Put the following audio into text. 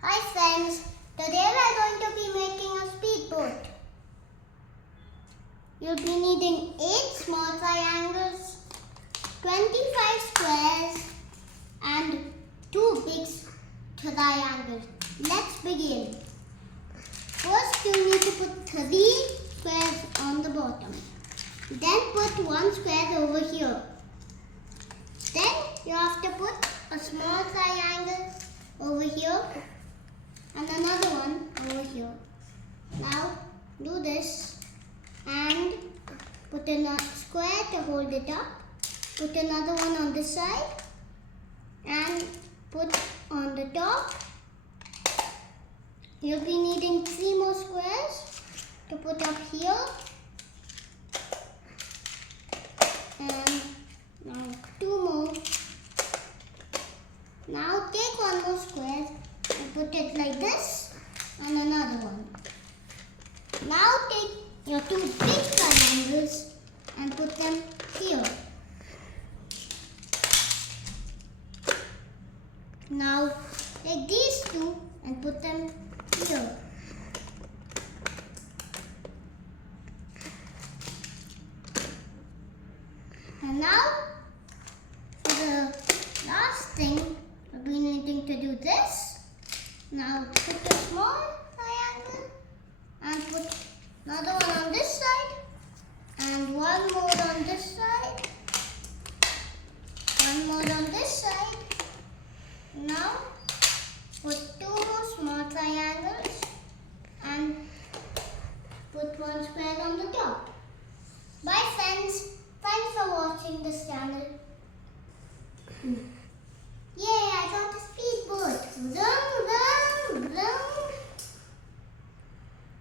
Hi friends, today we are going to be making a speedboat. You'll be needing 8 small triangles, 25 squares and 2 big triangles. Let's begin. First you need to put 3 squares on the bottom. Then put 1 square over here. Then you have to put a small triangle over here and another one over here. Now do this and put a square to hold it up. Put another one on this side and put on the top. You'll be needing 3 more squares to put up here. And now 2 more. Now take 1 more square and put it like this and another one. Now take your 2 big triangles and put them here. Now take these 2 and put them here. And now for the last thing, we'll be needing to do this. Now put a small triangle and put another one on this side and 1 more on this side, 1 more on this side. Now put 2 more small triangles and put 1 square on the top. Bye friends, thanks for watching this channel.